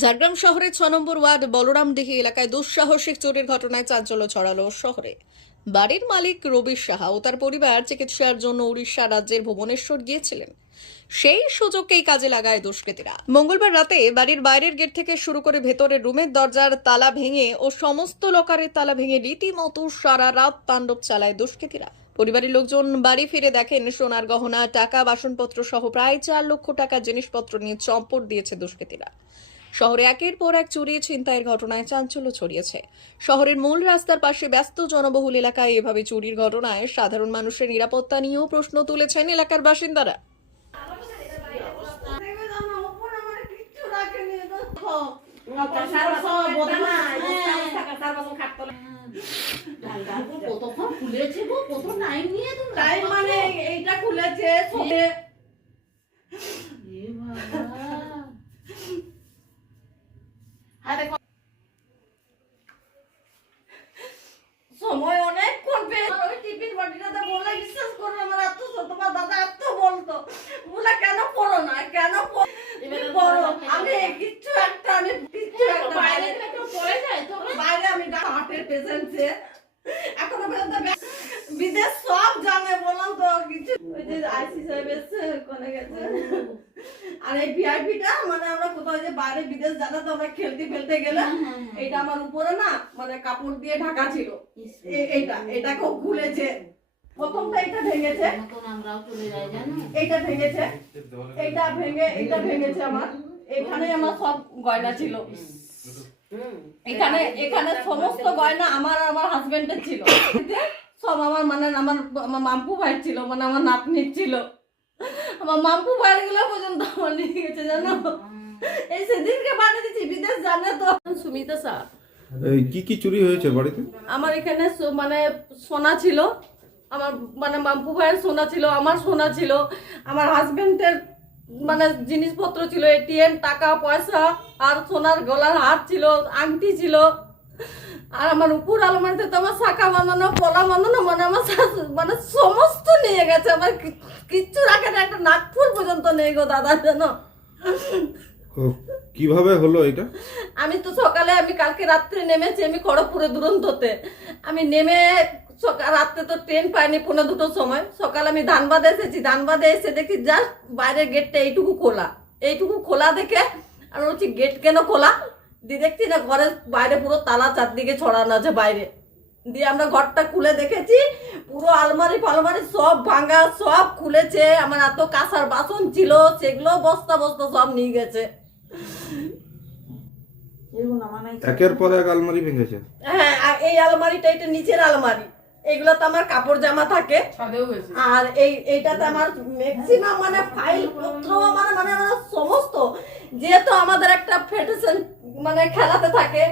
ঝাড়গ্রাম শহরের ছ নম্বর ওয়ার্ড বলরামডিহি এলাকায় দুঃসাহসিক চোরের ঘটনায় চাঞ্চল্য ছড়ালো শহরে। বাড়ির মালিক রবি সাহা ও তার পরিবার চিকিৎসার জন্য উড়িষ্যা রাজ্যের ভুবনেশ্বর গিয়েছিলেন। সেই সুযোগকেই কাজে লাগায় দুষ্কৃতীরা। মঙ্গলবার রাতে বাড়ির বাইরের গেট থেকে শুরু করে ভেতরের রুমের দরজার তালা ভেঙে ও সমস্ত লকারের তালা ভেঙে রীতিমতো সারা রাত তাণ্ডব চালায় দুষ্কৃতীরা। পরিবারের লোকজন বাড়ি ফিরে দেখেন সোনার গহনা, টাকা, বাসনপত্র সহ প্রায় চার লক্ষ টাকা জিনিসপত্র নিয়ে চম্পট দিয়েছে দুষ্কৃতীরা। শহরে একের পর এক চুরি ছিনতাইয়ের ঘটনায় চাঞ্চল্য ছড়িয়েছে। শহরের মূল রাস্তার পাশে ব্যস্ত জনবহুল এলাকায় এভাবে চুরির ঘটনায় সাধারণ মানুষের নিরাপত্তা নিয়েও প্রশ্ন তুলেছেন এলাকার বাসিন্দারা। কতক্ষণ খুলেছে গো কত টাইম নিয়ে টাইম মানে এইটা খুলেছে সবে এ বাবা হ্যাঁ দেখো সময় অনেক করবে ওই টিফিন বলে বিশ্বাস করবে আমার এত তোমার দাদা এত বলতো। বলে কেন করো না কেন কর- আমি কিচ্ছু একটা আমি কিচ্ছু একটা বাইরে বাইরে থেকে কেউ পড়ে যায় তবে বাইরে আমি হার্টের পেশেন্ট। সে এখনও পর্যন্ত বিদেশ সব জানে বললাম তো কিছু ওই যে আইসি সাহেব এসছে কোনে গেছে? আর এই ভিআইপিটা মানে আমরা কোথাও যে বাইরে বিদেশ জানা তো আমরা খেলতে ফেলতে গেলে এইটা আমার উপরে না মানে কাপড় দিয়ে ঢাকা ছিল। এ- এইটা এটাকেও খুলেছে। প্রথমটা এটা ভেঙেছে। মতন আমরাও চলে যাই জানো? এইটা ভেঙেছে। এইটা ভেঙে এইটা ভেঙেছে আমার। এখানে আমার সব গয়না ছিল। এখানে এখানে সমস্ত গয়না আমার আর আমার হাজবেন্ডের ছিল। সব আমার মানে আমার আমার মাম্পু ভাইয়ের ছিল মানে আমার নাতনির ছিল। আমার মাম্পু ভাইয়েরগুলো পর্যন্ত আমার নিয়ে গেছে জানো? এই সেদিনকে বানিয়ে দিচ্ছি বিদেশ জানে তো। সুমিতা স্যার। কি কি চুরি হয়েছে বাড়িতে? আমার এখানে সো- মানে সোনা ছিল। আমার মানে মাম্পু ভাইয়ের সোনা ছিল আমার সোনা ছিল আমার হাজবেন্ডের মানে জিনিসপত্র ছিল এটিএম টাকা পয়সা আর সোনার গলার হার ছিল আংটি ছিল। আর আমার উপর আলমারিতে তো আমার শাখা বানানো পলা বানানো মানে আমার মানে সমস্ত নিয়ে গেছে। আমার কিচ্ছু রাখে না একটা নাগপুর পর্যন্ত নেই গো দাদা যেন কীভাবে হলো এটা? আমি তো সকালে আমি কালকে রাত্রে নেমেছি আমি খড়গপুরে দুরন্ততে। আমি নেমে সকাল রাত্রে তো ট্রেন পাইনি পৌনে দুটোর সময়। সকাল আমি ধানবাদে এসেছি। ধানবাদে এসে দেখি জাস্ট বাইরের গেটটা এইটুকু খোলা। এইটুকু খোলা দেখে আমি বলছি গেট কেন খোলা? দিয়ে দেখছি না ঘরের বাইরে পুরো তালা চারদিকে ছড়ানো আছে বাইরে। দিয়ে আমরা ঘরটা খুলে দেখেছি পুরো আলমারি ফালমারি সব ভাঙা সব খুলেছে। আমার এত কাঁসার বাসন ছিল সেগুলো বস্তা বস্তা সব নিয়ে গেছে। একের পর এক আলমারি ভেঙেছে। হ্যাঁ আর এই আলমারিটা এটা নিচের আলমারি। এগুলো তো আমার কাপড় জামা থাকে। আর এই এইটাতে আমার ম্যাক্সিমাম মানে ফাইল পত্র মানে মানে আমার সমস্ত যেহেতু আমাদের একটা ফেডারেশন মানে খেলাতে থাকে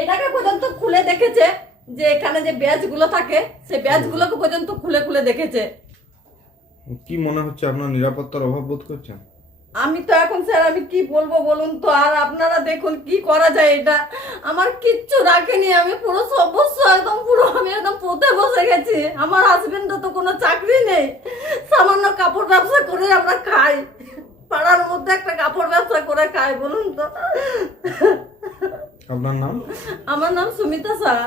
এটাকে পর্যন্ত খুলে দেখেছে যে এখানে যে ব্যাচগুলো থাকে সেই ব্যাচ গুলোকে পর্যন্ত খুলে খুলে দেখেছে। কি মনে হচ্ছে আপনার নিরাপত্তার অভাব বোধ করছেন? আমি তো এখন স্যার আমি কি বলব বলুন তো? আর আপনারা দেখুন কি করা যায় এটা। আমার কিচ্ছু রাখেনি আমি পুরো সর্বস্ব একদম পুরো আমি একদম পোতে বসে গেছি। আমার হাজবেন্ডের তো কোনো চাকরি নেই। সামান্য কাপড় ব্যবসা করে আমরা খাই। পাড়ার মধ্যে একটা কাপড় ব্যবসা করে খাই বলুন তো। আপনার নাম? আমার নাম সুমিতা সাহা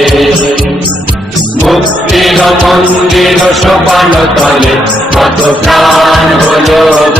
মন্দির সোপান তলে কত প্রাণ হলো